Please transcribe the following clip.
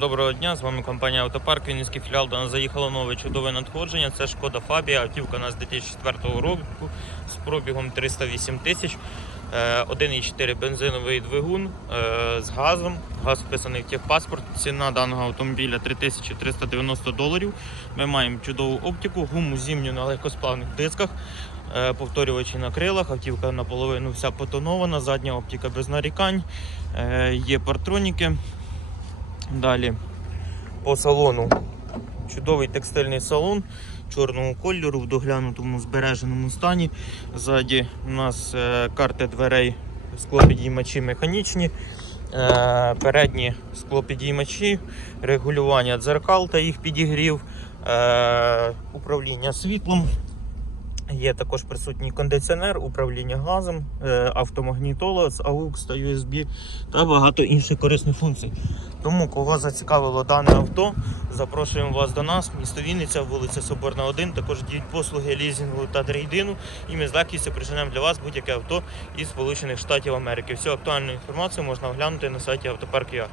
Доброго дня, з вами компанія Автопарк, Вінницький філіал. До нас заїхало нове чудове надходження. Це Шкода Фабія, автівка у нас 2004 року з пробігом 308 тисяч. Е, 1,4 бензиновий двигун е, з газом. Газ вписаний в техпаспорт. Ціна даного автомобіля 3390 доларів. Ми маємо чудову оптику, гуму зимню на легкосплавних дисках. е, Повторювачі на крилах, автівка наполовину вся потонована, задня оптика без нарікань, е, є партроніки. Далі по салону. Чудовий текстильний салон чорного кольору в доглянутому збереженому стані. Ззаді у нас е, карти дверей, склопідіймачі механічні, е, передні склопідіймачі, регулювання дзеркал та їх підігрів, е, управління світлом. Є також присутній кондиціонер, управління газом, автомагнітола з AUX та USB та багато інших корисних функцій. Тому, кого зацікавило дане авто, запрошуємо вас до нас, місто Вінниця, вулиця Соборна 1. Також діють послуги лізінгу та трейдину. І ми з легкістю приженемо для вас будь-яке авто із Сполучених Штатів Америки. Всю актуальну інформацію можна оглянути на сайті автопарк.ua.